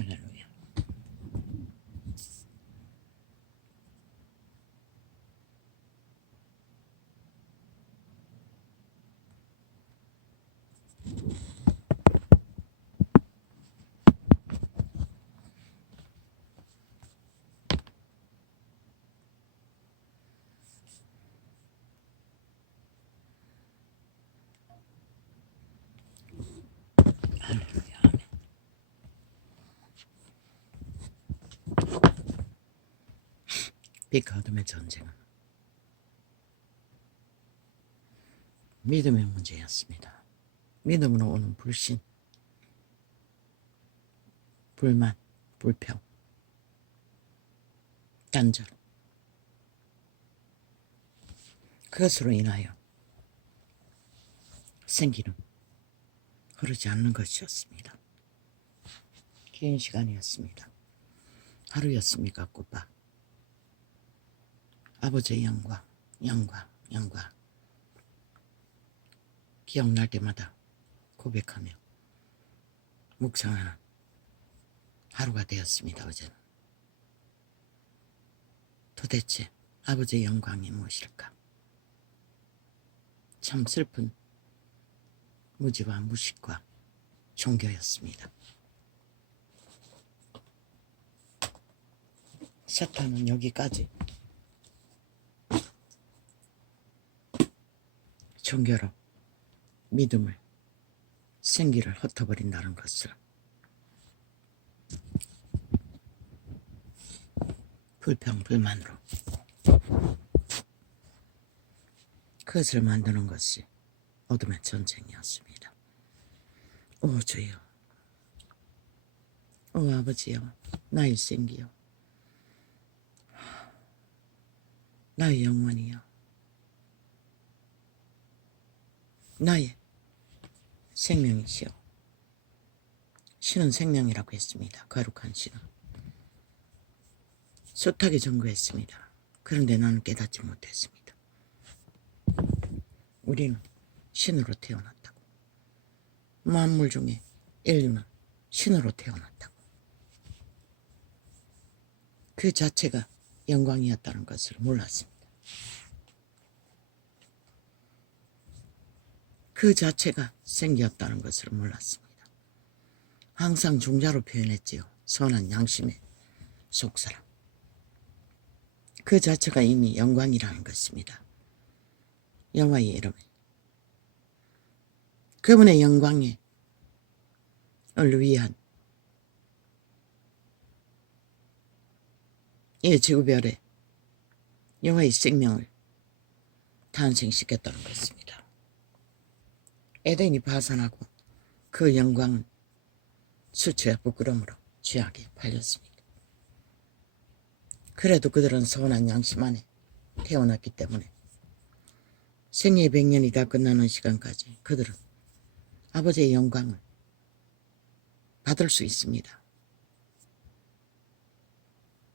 할렐루야. 할렐루야. 아멘. 빛과 어둠의 전쟁은 믿음의 문제였습니다. 믿음으로 오는 불신, 불만, 불평, 단절, 그것으로 인하여 생기는 흐르지 않는 것이었습니다. 긴 시간이었습니다. 하루였습니까? 꼬박 아버지의 영광, 영광, 영광 기억날 때마다 고백하며 묵상하는 하루가 되었습니다. 어제는 도대체 아버지의 영광이 무엇일까? 참 슬픈 무지와 무식과 종교였습니다. 사탄은 여기까지 종교로 믿음을, 생기를 흩어버린다는 것을 불평, 불만으로 그것을 만드는 것이 어둠의 전쟁이었습니다. 오 주여, 오 아버지여, 나의 생기여, 나의 영혼이여, 나의 생명이시여. 신은 생명이라고 했습니다. 거룩한 신은 숱하게 전거했습니다. 그런데 나는 깨닫지 못했습니다. 우리는 신으로 태어났다고. 만물 중에 인류는 신으로 태어났다고. 그 자체가 영광이었다는 것을 몰랐습니다. 그 자체가 생기였다는 것을 몰랐습니다. 항상 중자로 표현했지요. 선한 양심의 속사람. 그 자체가 이미 영광이라는 것입니다. 여호와의 이름에 그분의 영광을 위한 이 지구별에 여호와의 생명을 탄생시켰다는 것입니다. 에덴이 파산하고 그 영광은 수치와 부끄러움으로 죄악에 팔렸습니다. 그래도 그들은 선한 양심 안에 태어났기 때문에 생애 100년이 다 끝나는 시간까지 그들은 아버지의 영광을 받을 수 있습니다.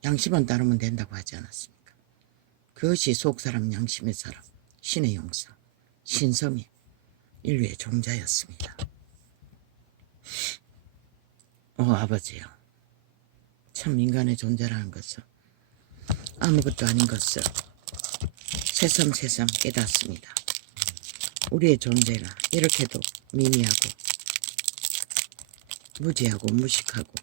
양심만 따르면 된다고 하지 않았습니까? 그것이 속사람, 양심의 사람, 신의 영상, 신성의 인류의 종자였습니다. 오 아버지요, 참 인간의 존재라는 것은 아무것도 아닌 것을 새삼새삼 깨닫습니다. 우리의 존재가 이렇게도 미미하고 무지하고 무식하고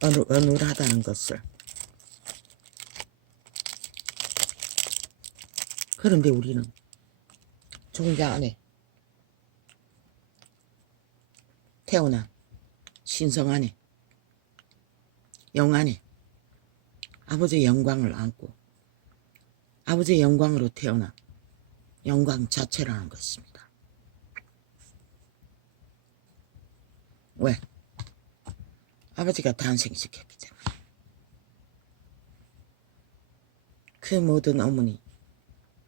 어눌하다는 것을. 그런데 우리는 존재 안에 태어난 신성 안에, 영 안에 아버지의 영광을 안고 아버지의 영광으로 태어난 영광 자체라는 것입니다. 왜? 아버지가 탄생시켰기 때문에. 그 모든 어머니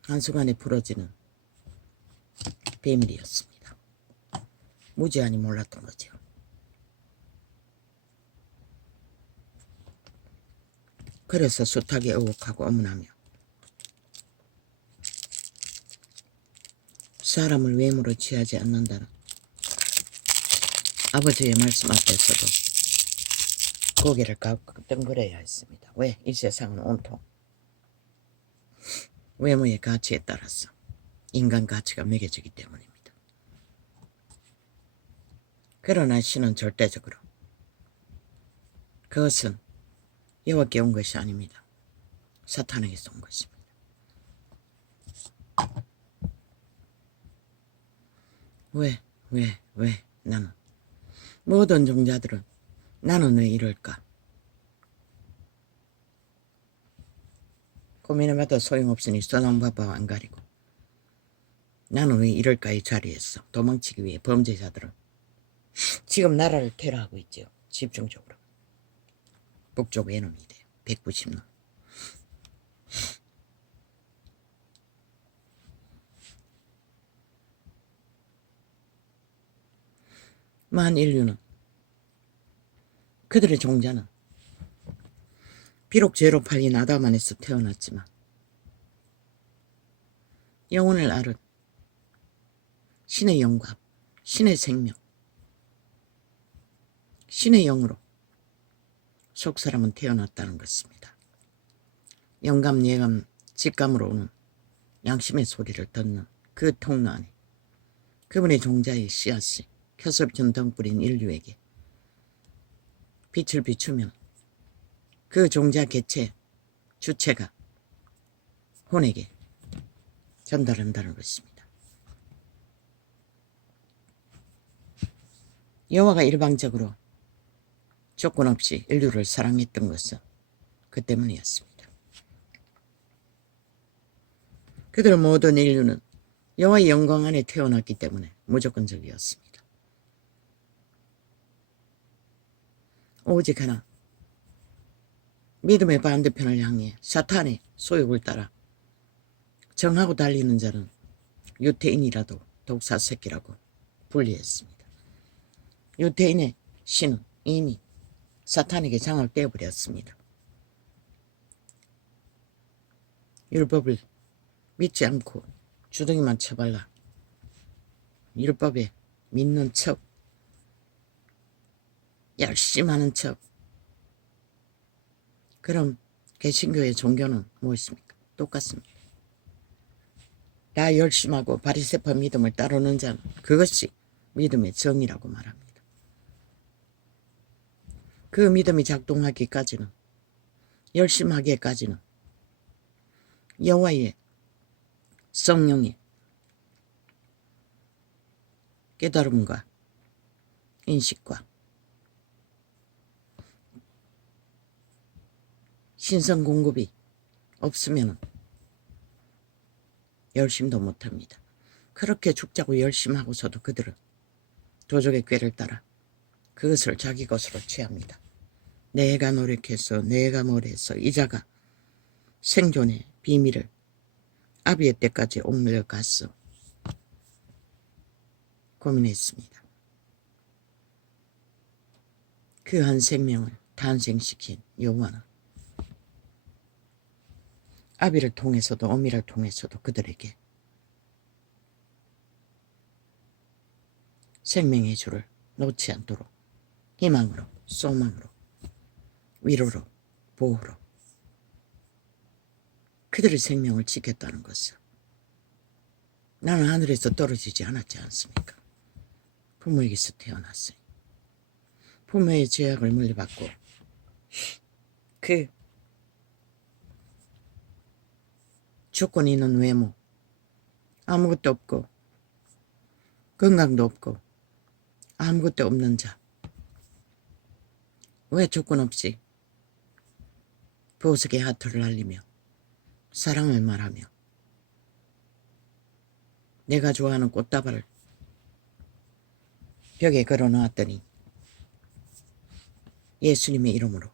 한순간에 부러지는 비밀이었습니다. 무지한이 몰랐던 거죠. 그래서 숱하게 의혹하고 엄문하며 사람을 외모로 취하지 않는다는 아버지의 말씀 앞에서도 고개를 끄덕거려야 했습니다. 왜? 이 세상은 온통 외모의 가치에 따라서 인간 가치가 매겨지기 때문입니다. 그러나 신은 절대적으로 그것은 여호와께 온 것이 아닙니다. 사탄에게서 온 것입니다. 왜 나는 모든 종자들은 나는 왜 이럴까? 고민해봐도 소용없으니 소나무바바 안 가리고 나는 왜 이럴까의 자리에서 도망치기 위해 범죄자들은 지금 나라를 테러하고 있죠. 집중적으로. 북쪽 외놈이 돼요. 190놈. 만 인류는 그들의 종자는 비록 죄로 팔린 아담 안에서 태어났지만 영혼을 앓은 신의 영광, 신의 생명, 신의 영으로 속사람은 태어났다는 것입니다. 영감, 예감, 직감으로 오는 양심의 소리를 듣는 그 통로 안에 그분의 종자의 씨앗이 켜서 비춘 등불인 인류에게 빛을 비추면 그 종자 개체, 주체가 혼에게 전달한다는 것입니다. 여호와가 일방적으로 조건 없이 인류를 사랑했던 것은 그 때문이었습니다. 그들 모든 인류는 여호와의 영광 안에 태어났기 때문에 무조건적이었습니다. 오직 하나, 믿음의 반대편을 향해 사탄의 소욕을 따라 정하고 달리는 자는 유태인이라도 독사 새끼라고 분리했습니다. 유태인의 신은 이미 사탄에게 장을 떼어버렸습니다. 율법을 믿지 않고 주둥이만 쳐발라 율법에 믿는 척, 열심히 하는 척. 그럼 개신교의 종교는 무엇입니까? 똑같습니다. 다 열심하고 바리새파 믿음을 따르는 자는 그것이 믿음의 정이라고 말합니다. 그 믿음이 작동하기까지는, 열심하기까지는 여호와의 성령의 깨달음과 인식과 신성 공급이 없으면 열심도 못합니다. 그렇게 죽자고 열심하고서도 그들은 도적의 꾀를 따라 그것을 자기 것으로 취합니다. 내가 노력해서 내가 뭘 해서 이자가 생존의 비밀을 아비의 때까지 옮겨갔어. 고민했습니다. 그 한 생명을 탄생시킨 여호와는 아비를 통해서도 어미를 통해서도 그들에게 생명의 줄을 놓지 않도록 희망으로, 소망으로, 위로로, 보호로 그들의 생명을 지켰다는 것을. 나는 하늘에서 떨어지지 않았지 않습니까? 부모에게서 태어났으니 부모의 죄악을 물려받고 그 조건 있는 외모, 아무것도 없고 건강도 없고 아무것도 없는 자, 왜 조건 없이 보석의 하트를 날리며 사랑을 말하며 내가 좋아하는 꽃다발을 벽에 걸어놓았더니 예수님의 이름으로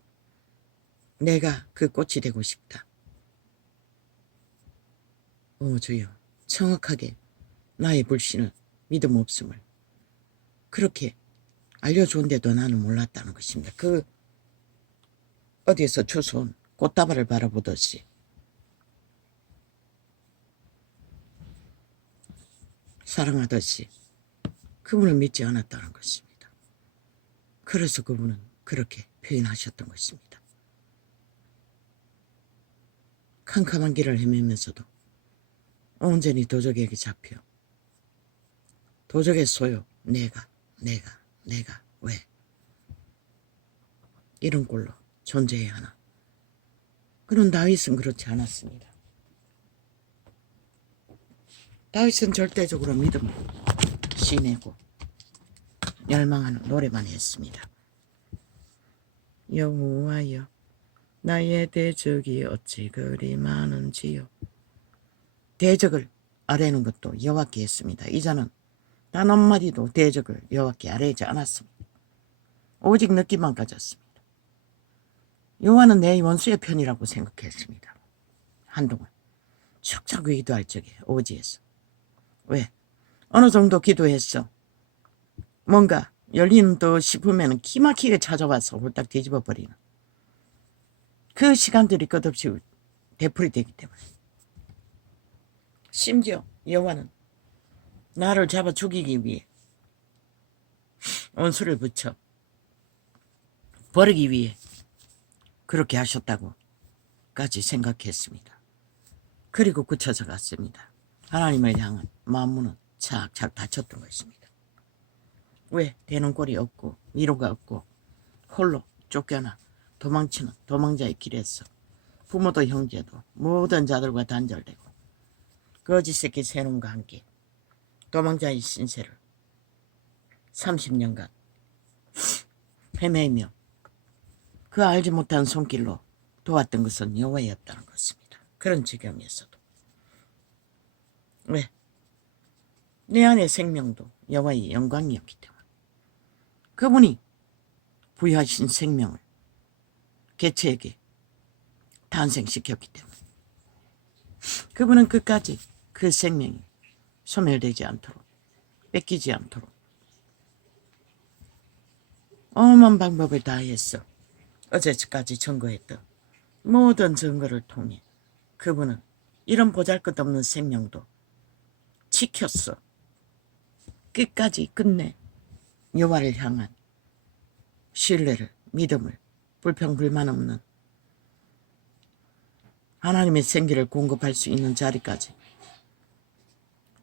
내가 그 꽃이 되고 싶다. 오 주여, 정확하게 나의 불신을, 믿음 없음을 그렇게 알려주는데도 나는 몰랐다는 것입니다. 그 어디에서 주워온 꽃다발을 바라보듯이 사랑하듯이 그분을 믿지 않았다는 것입니다. 그래서 그분은 그렇게 표현하셨던 것입니다. 캄캄한 길을 헤매면서도 온전히 도적에게 잡혀 도적의 소요 내가 왜 이런 꼴로 존재해야 하나. 그런 다윗은 그렇지 않았습니다. 다윗은 절대적으로 믿음을 시내고 열망하는 노래만 했습니다. 여호와여 나의 대적이 어찌 그리 많은지요. 대적을 아뢰는 것도 여호와께 했습니다. 이자는 단 한마디도 대적을 여호와께 아뢰지 않았습니다. 오직 느낌만 가졌습니다. 여호와는 내 원수의 편이라고 생각했습니다. 한동안 축자고 기도할 적에 오지에서. 왜? 어느 정도 기도했어. 뭔가 열리는 듯 싶으면 기막히게 찾아와서 홀딱 뒤집어 버리는 그 시간들이 끝없이 되풀이 되기 때문에. 심지어 여호와는 나를 잡아 죽이기 위해 원수를 붙여 버리기 위해 그렇게 하셨다고까지 생각했습니다. 그리고 굳혀져 갔습니다. 하나님을 향한 마음문은 착착 닫혔던 것입니다. 왜? 되는 꼴이 없고 위로가 없고 홀로 쫓겨나 도망치는 도망자의 길에서 부모도 형제도 모든 자들과 단절되고 거짓 새끼 새놈과 함께 도망자의 신세를 30년간 헤매며 그 알지 못한 손길로 도왔던 것은 여호와였다는 것입니다. 그런 지경에서도 왜? 내 안의 생명도 여호와의 영광이었기 때문에 그분이 부여하신 생명을 개체에게 탄생시켰기 때문에 그분은 끝까지 그 생명이 소멸되지 않도록 뺏기지 않도록 엄한 방법을 다했어. 어제까지 증거했던 모든 증거를 통해 그분은 이런 보잘것없는 생명도 지켰어. 끝까지 끝내 여호와를 향한 신뢰를 믿음을 불평불만 없는 하나님의 생기를 공급할 수 있는 자리까지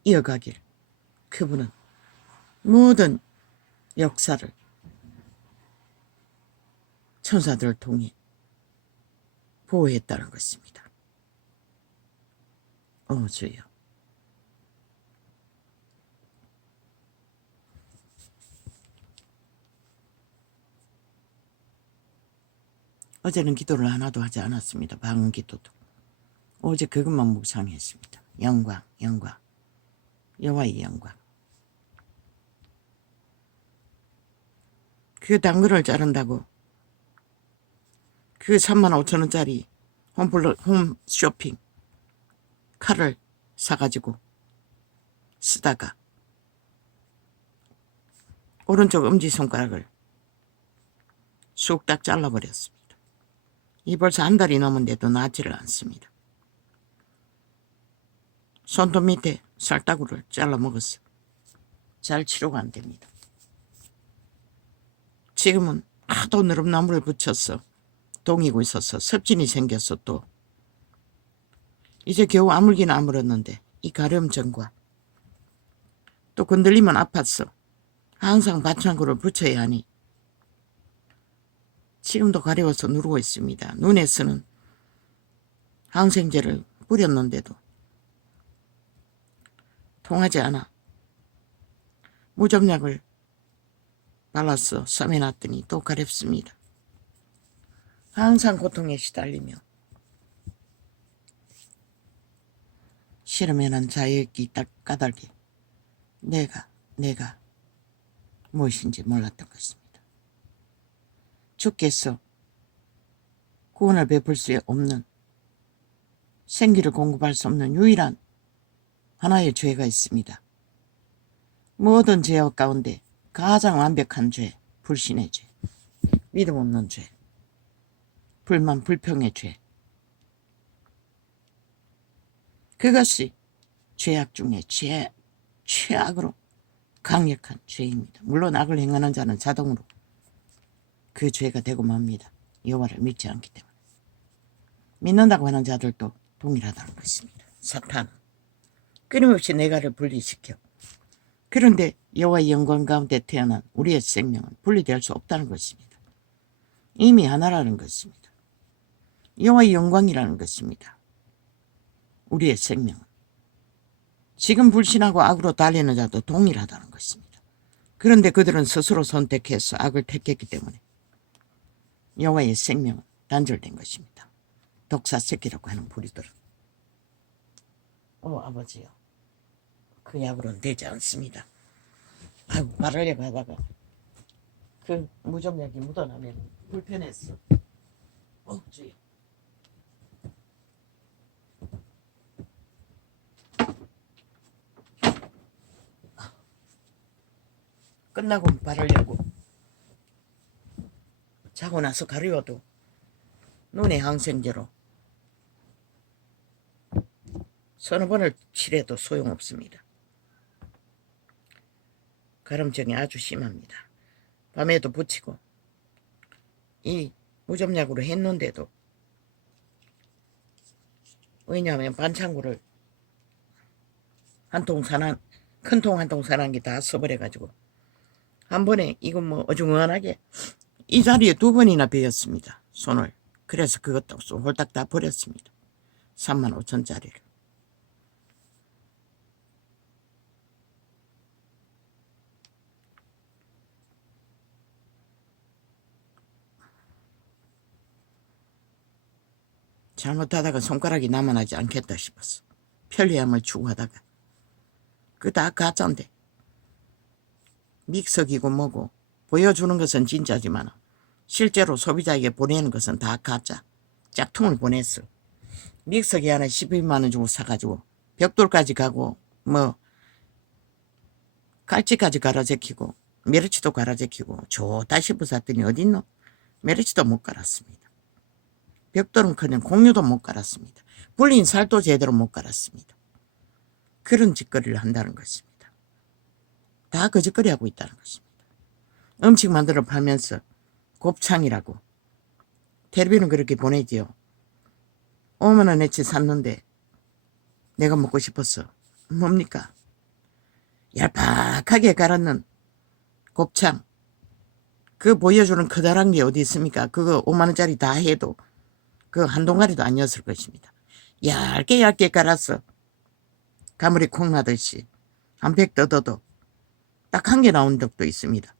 이어가길 그분은 모든 역사를 천사들을 통해 보호했다는 것입니다. 주여. 어제는 기도를 하나도 하지 않았습니다. 방언 기도도. 오직 그것만 묵상했습니다. 영광, 영광, 여호와의 영광. 그 당근을 자른다고 그 35,000원짜리 홈쇼핑 칼을 사가지고 쓰다가 오른쪽 엄지손가락을 쑥딱 잘라버렸습니다. 이 벌써 한 달이 넘은데도 낫지를 않습니다. 손톱 밑에 살따구를 잘라 먹었어. 잘 치료가 안 됩니다. 지금은 하도 느릅나무를 붙여서 동이고 있어서 섭진이 생겼어. 또 이제 겨우 아물기는 아물었는데 이 가려움증과 또 건들리면 아팠어. 항상 반창고를 붙여야 하니 지금도 가려워서 누르고 있습니다. 눈에 쓰는 항생제를 뿌렸는데도 통하지 않아. 무좀약을 발라서 싸매놨더니 또 가렵습니다. 항상 고통에 시달리며 싫으면은 자유있기 딱 까닭에 내가 무엇인지 몰랐던 것입니다. 주께서 구원을 베풀 수 없는 생기를 공급할 수 없는 유일한 하나의 죄가 있습니다. 모든 죄 가운데 가장 완벽한 죄, 불신의 죄, 믿음 없는 죄, 불만 불평의 죄. 그것이 죄악 중에 최악으로 강력한 죄입니다. 물론 악을 행하는 자는 자동으로 그 죄가 되고 맙니다. 여호와를 믿지 않기 때문에. 믿는다고 하는 자들도 동일하다는 것입니다. 사탄은 끊임없이 내가를 분리시켜. 그런데 여호와의 영광 가운데 태어난 우리의 생명은 분리될 수 없다는 것입니다. 이미 하나라는 것입니다. 여호와의 영광이라는 것입니다. 우리의 생명은. 지금 불신하고 악으로 달리는 자도 동일하다는 것입니다. 그런데 그들은 스스로 선택해서 악을 택했기 때문에 여호와의 생명은 단절된 것입니다. 독사새끼라고 하는 부리들은. 아버지요. 그 약으로는 되지 않습니다. 아이고, 바르려고 하다가 그 무좀약이 묻어나면 불편했어. 주여. 끝나고 바르려고 자고 나서 가려워도 눈의 항생제로 서너 번을 칠해도 소용없습니다. 가름증이 아주 심합니다. 밤에도 붙이고 이 무좀약으로 했는데도, 왜냐하면 반창고를 한 통 사난, 큰 통 한 통 사난 게 다 써버려가지고 한 번에 이거 뭐 어중간하게 이 자리에 2번이나 베었습니다. 손을. 그래서 그것도 홀딱 다 버렸습니다. 35,000짜리를. 잘못하다가 손가락이 남아나지 않겠다 싶었어. 편리함을 추구하다가. 그 다 가짜인데. 믹서기고 뭐고 보여주는 것은 진짜지만 실제로 소비자에게 보내는 것은 다 가짜. 짝퉁을 보냈어. 믹서기 하나 12만 원 주고 사가지고 벽돌까지 가고 뭐 깔치까지 갈아제키고 메르치도 갈아제키고 좋다 싶어 샀더니 어딨노? 메르치도 못 갈았습니다. 벽돌은커녕 공유도 못 갈았습니다. 불린 살도 제대로 못 갈았습니다. 그런 짓거리를 한다는 것입니다. 다 거짓거리 하고 있다는 것입니다. 음식 만들어 팔면서 곱창이라고 텔레비는 그렇게 보내지요. 5만 원어치 샀는데 내가 먹고 싶었어. 뭡니까? 얄팍하게 갈았는 곱창. 그 보여주는 커다란 게 어디 있습니까? 그거 5만 원짜리 다 해도 그 한 동아리도 아니었을 것입니다. 얇게 갈았어. 가물이 콩 나듯이 한 팩 뜯어도 딱 한 개 나온 적도 있습니다.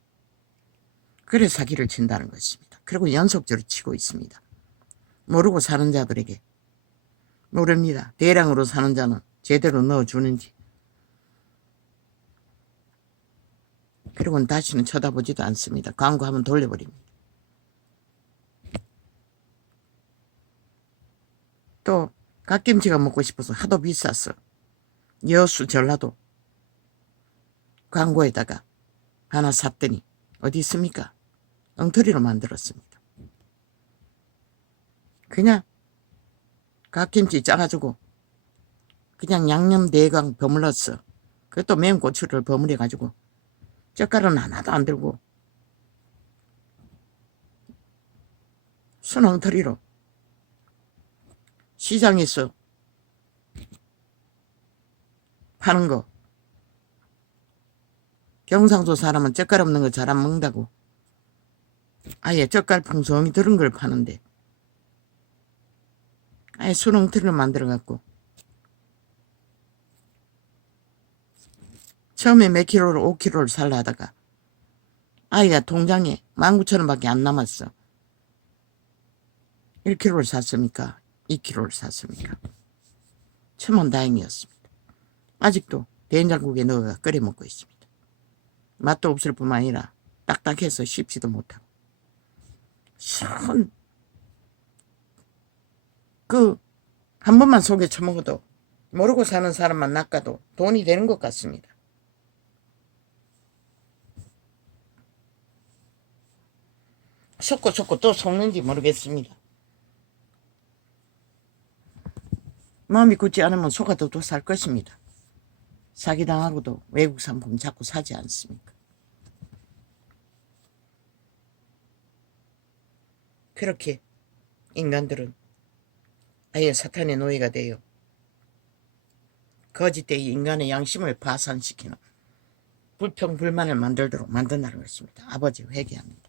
그래 사기를 친다는 것입니다. 그리고 연속적으로 치고 있습니다. 모르고 사는 자들에게 모릅니다. 대량으로 사는 자는 제대로 넣어주는지. 그리고는 다시는 쳐다보지도 않습니다. 광고하면 돌려버립니다. 또 갓김치가 먹고 싶어서 하도 비쌌어. 여수 전라도 광고에다가 하나 샀더니 어디 있습니까? 엉터리로 만들었습니다. 그냥 갓김치 짜가지고 그냥 양념 대강 버물렀어. 그것도 매운 고추를 버무려가지고 젓갈은 하나도 안 들고 순 엉터리로 시장에서 파는 거. 경상도 사람은 젓갈 없는 거 잘 안 먹는다고 아예 젓갈 풍성이 들은 걸 파는데 아예 순 엉터리로 만들어갖고 처음에 몇 킬로를 5킬로를 살라 하다가 아이가 통장에 19,000원밖에 안 남았어. 1킬로를 샀습니까? 2킬로를 샀습니까? 천만다행이었습니다. 아직도 된장국에 넣어가 끓여 먹고 있습니다. 맛도 없을 뿐만 아니라 딱딱해서 씹지도 못하고. 한 번만 속에 처먹어도 모르고 사는 사람만 낚아도 돈이 되는 것 같습니다. 속고 또 속는지 모르겠습니다. 마음이 굳지 않으면 속아도 또 살 것입니다. 사기당하고도 외국 상품 자꾸 사지 않습니까? 그렇게 인간들은 아예 사탄의 노예가 돼요. 거짓되이 인간의 양심을 파산시키는 불평불만을 만들도록 만든다는 것입니다. 아버지 회개합니다.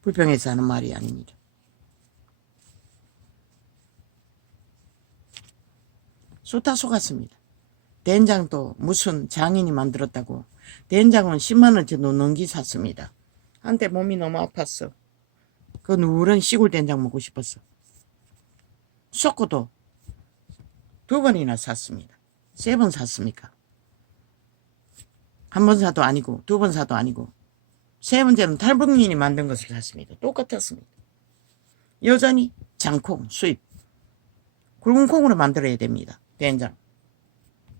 불평해서 하는 말이 아닙니다. 쏟아 속았습니다. 된장도 무슨 장인이 만들었다고. 된장은 10만원치 넘기 샀습니다. 한때 몸이 너무 아팠어. 그 누런 시골 된장 먹고 싶었어. 쏟고도 2번이나 샀습니다. 3번 샀습니까? 한 번 사도 아니고 2번 사도 아니고 3번째는 탈북민이 만든 것을 샀습니다. 똑같았습니다. 여전히 장콩 수입 굵은 콩으로 만들어야 됩니다. 된장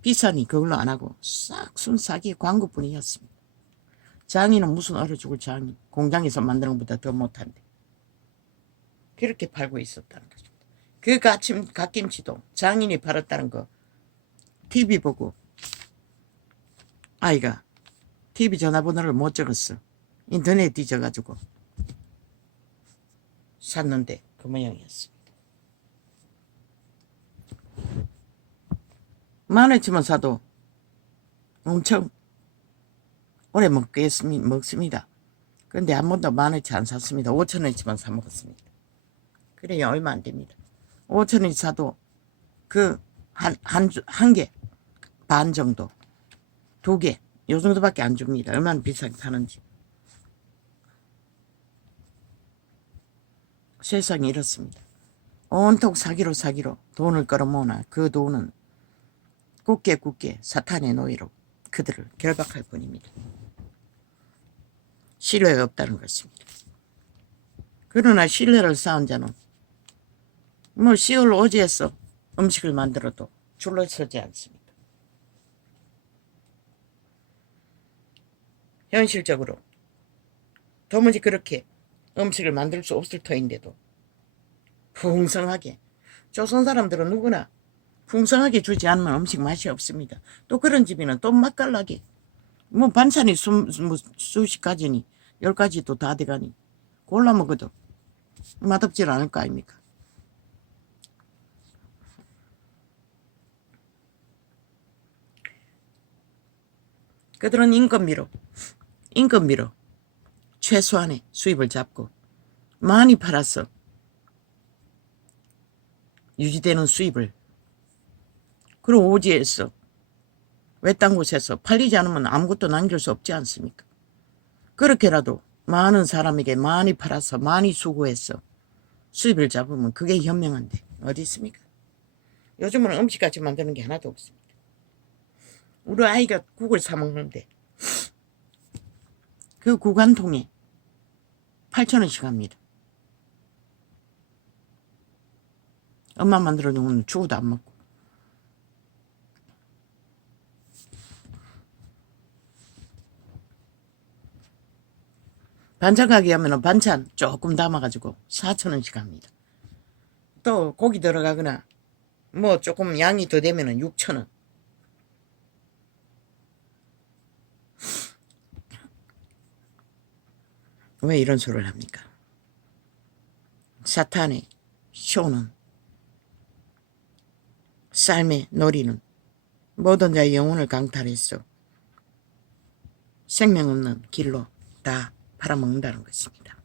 비싸니 그걸로 안하고 싹 순사기 광고뿐이었습니다. 장인은 무슨 얼어 죽을 장인, 공장에서 만드는 것보다 더 못한데 그렇게 팔고 있었다는 것입니다. 그 갓김치도 장인이 팔았다는 거 TV 보고 아이가 TV 전화번호를 못 적었어. 인터넷 뒤져가지고 샀는데 그 모양이었습니다. 10,000원치만 사도 엄청 오래 먹습니다. 그런데 한 번도 10,000원치 안 샀습니다. 5,000원치만 사 먹었습니다. 그래야 얼마 안 됩니다. 5,000원치 사도 그 한 개 반 정도 2개 요 정도밖에 안 줍니다. 얼마나 비싸게 파는지. 세상이 이렇습니다. 온통 사기로 돈을 끌어모으나 그 돈은 굳게 사탄의 노예로 그들을 결박할 뿐입니다. 신뢰가 없다는 것입니다. 그러나 신뢰를 쌓은 자는 시올 오지에서 음식을 만들어도 줄을 서지 않습니다. 현실적으로 도무지 그렇게 음식을 만들 수 없을 터인데도 풍성하게, 조선 사람들은 누구나 풍성하게 주지 않으면 음식 맛이 없습니다. 또 그런 집에는 또 맛깔나게 반찬이 수십 가지니 10가지도 다 돼가니 골라 먹어도 맛없질 않을 거 아닙니까? 그들은 인건비로 최소한의 수입을 잡고 많이 팔아서 유지되는 수입을 그리고 오지에서 외딴 곳에서 팔리지 않으면 아무것도 남길 수 없지 않습니까? 그렇게라도 많은 사람에게 많이 팔아서 많이 수고해서 수입을 잡으면 그게 현명한데 어디 있습니까? 요즘은 음식같이 만드는 게 하나도 없습니다. 우리 아이가 국을 사 먹는데 그 국 한 통에 8,000원씩 합니다. 엄마 만들어 놓으면 죽어도 안 먹고. 반찬 가게 하면 반찬 조금 담아가지고 4,000원씩 합니다. 또 고기 들어가거나 조금 양이 더 되면 6,000원. 왜 이런 소리를 합니까? 사탄의 쇼는 삶의 놀이는 모든 자의 영혼을 강탈했어 생명 없는 길로 다 팔아먹는다는 것입니다.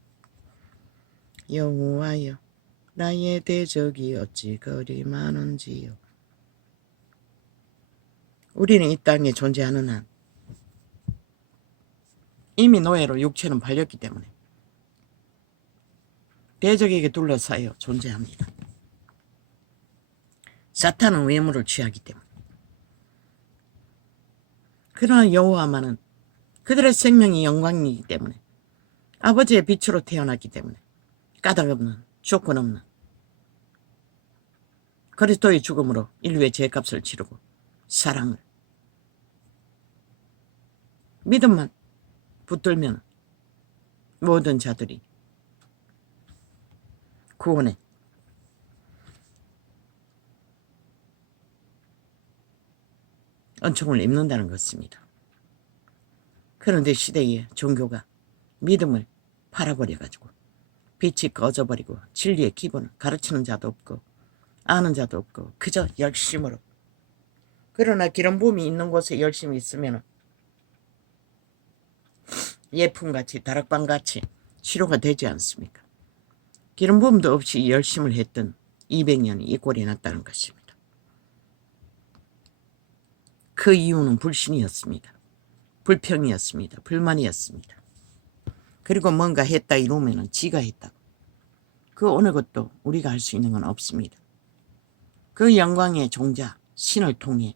여호와여 나의 대적이 어찌 그리 많은지요. 우리는 이 땅에 존재하는 한 이미 노예로 육체는 팔렸기 때문에 대적에게 둘러싸여 존재합니다. 사탄은 외모를 취하기 때문에. 그러나 여호와만은 그들의 생명이 영광이기 때문에 아버지의 빛으로 태어났기 때문에 까닭없는 조건 없는 그리스도의 죽음으로 인류의 죄값을 치르고 사랑을 믿음만 붙들면 모든 자들이 구원의 은총을 입는다는 것입니다. 그런데 시대의 종교가 믿음을 팔아버려가지고 빛이 꺼져버리고 진리의 기본을 가르치는 자도 없고 아는 자도 없고 그저 열심으로. 그러나 기름 부음이 있는 곳에 열심히 있으면 예품같이 다락방같이 치료가 되지 않습니까? 기름 부음도 없이 열심을 했던 200년이 이 꼴이 났다는 것입니다. 그 이유는 불신이었습니다. 불평이었습니다. 불만이었습니다. 그리고 뭔가 했다 이러면 지가 했다고. 그 어느 것도 우리가 할 수 있는 건 없습니다. 그 영광의 종자 신을 통해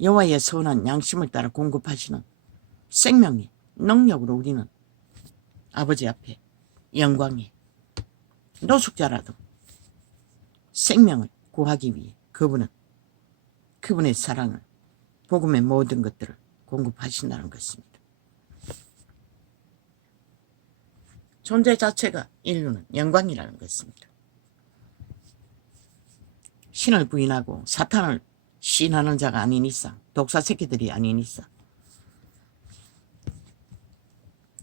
여호와의 선한 양심을 따라 공급하시는 생명의 능력으로 우리는 아버지 앞에 영광의 노숙자라도 생명을 구하기 위해 그분의 사랑을 복음의 모든 것들을 공급하신다는 것입니다. 존재 자체가 인류는 영광이라는 것입니다. 신을 부인하고 사탄을 시인하는 자가 아닌 이상, 독사 새끼들이 아닌 이상,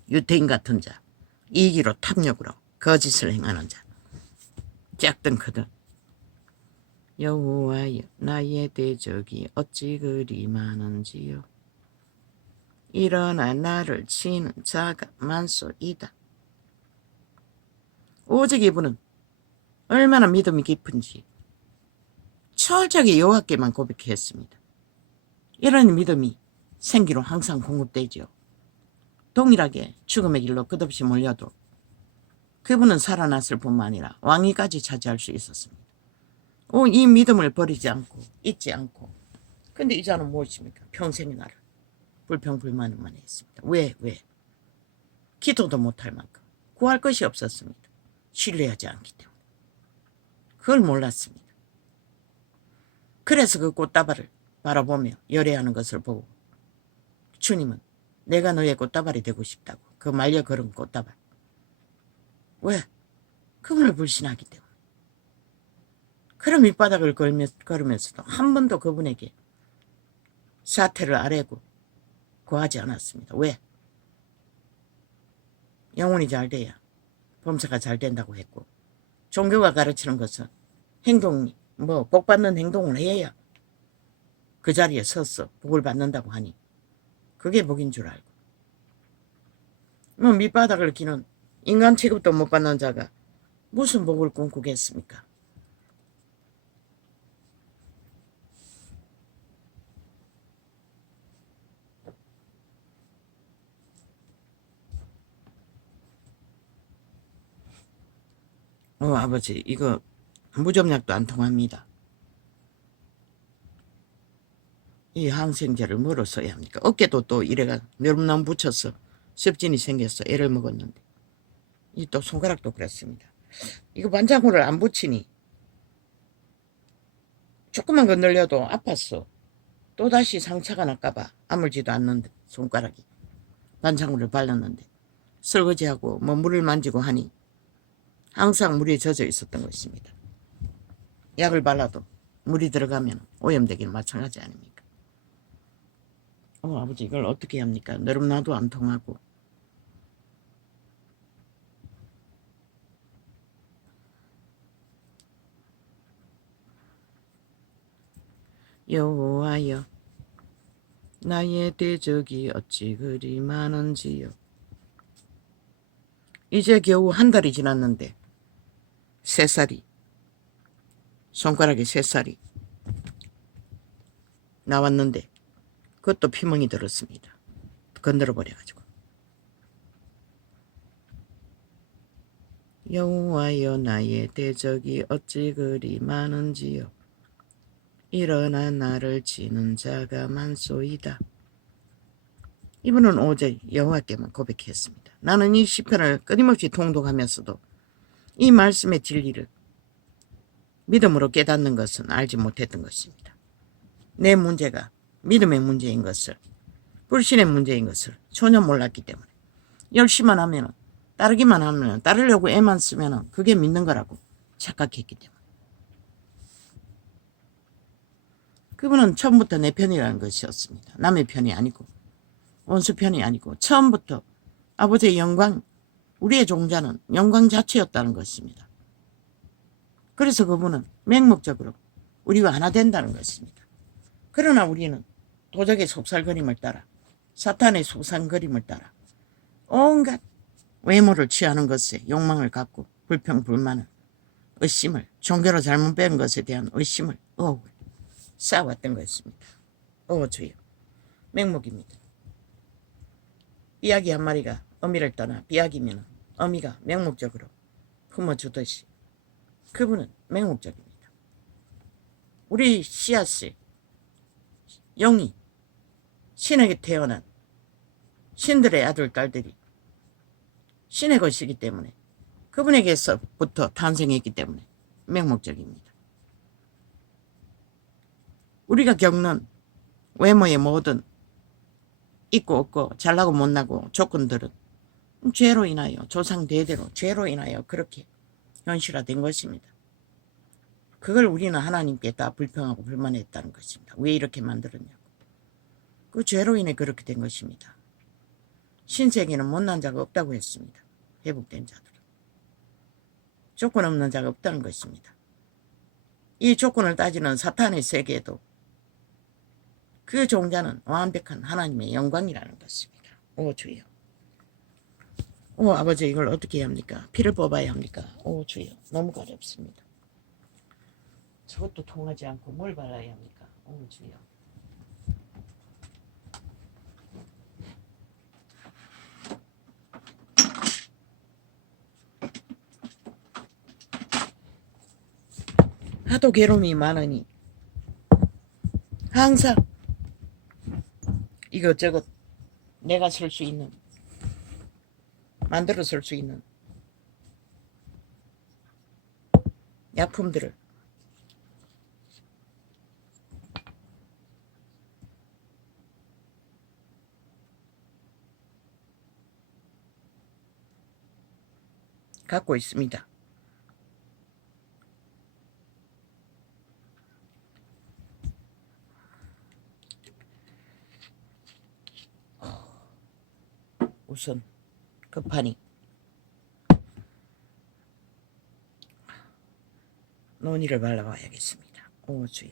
유태인 같은 자, 이기로 탐욕으로 거짓을 행하는 자, 작든 크든 여호와여 나의 대적이 어찌 그리 많은지요. 일어나 나를 치는 자가 많소이다. 오직 이분은 얼마나 믿음이 깊은지 철저하게 여호와께만 고백했습니다. 이런 믿음이 생기로 항상 공급되지요. 동일하게 죽음의 길로 끝없이 몰려도 그분은 살아났을 뿐만 아니라 왕위까지 차지할 수 있었습니다. 이 믿음을 버리지 않고 잊지 않고. 근데 이 자는 무엇입니까? 평생의 나를 불평불만만 했습니다. 왜? 기도도 못할 만큼 구할 것이 없었습니다. 신뢰하지 않기 때문에. 그걸 몰랐습니다. 그래서 그 꽃다발을 바라보며 열애하는 것을 보고 주님은 내가 너의 꽃다발이 되고 싶다고. 그 말려 걸은 꽃다발. 왜? 그분을 불신하기 때문에. 그런 밑바닥을 걸으면서도 한 번도 그분에게 사태를 아뢰고 구하지 않았습니다. 왜? 영혼이 잘 돼야 범사가 잘 된다고 했고, 종교가 가르치는 것은 행동이 복 받는 행동을 해야 그 자리에 서서 복을 받는다고 하니 그게 복인 줄 알고, 밑바닥을 기는 인간 취급도 못 받는 자가 무슨 복을 꿈꾸겠습니까? 아버지 이거 무좀약도 안 통합니다. 이 항생제를 뭐로 써야 합니까? 어깨도 또 이래가 멸문남 붙여서 습진이 생겨서 애를 먹었는데 이 또 손가락도 그렇습니다. 이거 반창고를 안 붙이니 조금만 건들려도 아팠어. 또다시 상처가 날까봐 아물지도 않는데 손가락이 반창고를 발랐는데 설거지하고 물을 만지고 하니 항상 물에 젖어 있었던 것입니다. 약을 발라도 물이 들어가면 오염되기는 마찬가지 아닙니까? 아버지 이걸 어떻게 합니까? 너름나도 안 통하고. 여호와여 나의 대적이 어찌 그리 많은지요. 이제 겨우 한 달이 지났는데 새살이 손가락에 새살이 나왔는데 그것도 피멍이 들었습니다. 건드려 버려가지고. 여호와여 나의 대적이 어찌 그리 많은지요. 일어나 나를 치는 자가 많소이다. 이분은 오직 여호와께만 고백했습니다. 나는 이 시편을 끊임없이 통독하면서도 이 말씀의 진리를 믿음으로 깨닫는 것은 알지 못했던 것입니다. 내 문제가 믿음의 문제인 것을, 불신의 문제인 것을 전혀 몰랐기 때문에 열심만 하면, 따르기만 하면, 따르려고 애만 쓰면 그게 믿는 거라고 착각했기 때문에. 그분은 처음부터 내 편이라는 것이었습니다. 남의 편이 아니고 원수 편이 아니고 처음부터 아버지의 영광, 우리의 종자는 영광 자체였다는 것입니다. 그래서 그분은 맹목적으로 우리와 하나 된다는 것입니다. 그러나 우리는 도적의 속살거림을 따라 사탄의 속상거림을 따라 온갖 외모를 취하는 것에 욕망을 갖고 불평불만을 의심을 종교로 잘못 배운 것에 대한 의심을 의혹을 쌓아왔던 것입니다. 주여 맹목입니다. 비약이 한 마리가 어미를 떠나 비약이면 어미가 맹목적으로 품어주듯이 그분은 맹목적입니다. 우리 씨앗이 영이 신에게 태어난 신들의 아들 딸들이 신의 것이기 때문에 그분에게서부터 탄생했기 때문에 맹목적입니다. 우리가 겪는 외모의 모든 있고 없고 잘나고 못나고 조건들은 죄로 인하여 조상 대대로 죄로 인하여 그렇게 현실화된 것입니다. 그걸 우리는 하나님께 다 불평하고 불만했다는 것입니다. 왜 이렇게 만들었냐고. 그 죄로 인해 그렇게 된 것입니다. 신세계는 못난 자가 없다고 했습니다. 회복된 자들은. 조건 없는 자가 없다는 것입니다. 이 조건을 따지는 사탄의 세계에도 그 종자는 완벽한 하나님의 영광이라는 것입니다. 주여. 아버지 이걸 어떻게 해야 합니까? 피를 뽑아야 합니까? 주여. 너무 가렵습니다. 저것도 통하지 않고 뭘 발라야 합니까? 주여. 하도 괴로움이 많으니 항상 이것저것 내가 쓸 수 있는 만들어 쓸 수 있는 약품들을 갖고 있습니다. 우선 급하니 논이를 발라봐야겠습니다. 주여.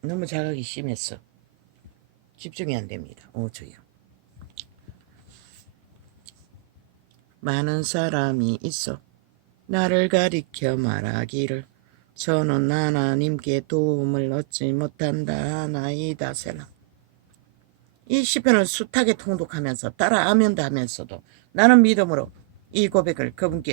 너무 자각이 심했어. 집중이 안 됩니다. 주여. 많은 사람이 있어 나를 가리켜 말하기를 저는 하나님께 도움을 얻지 못한다 셀라. 이 시편을 숱하게 통독하면서 따라 아멘도 하면서도 나는 믿음으로 이 고백을 그분께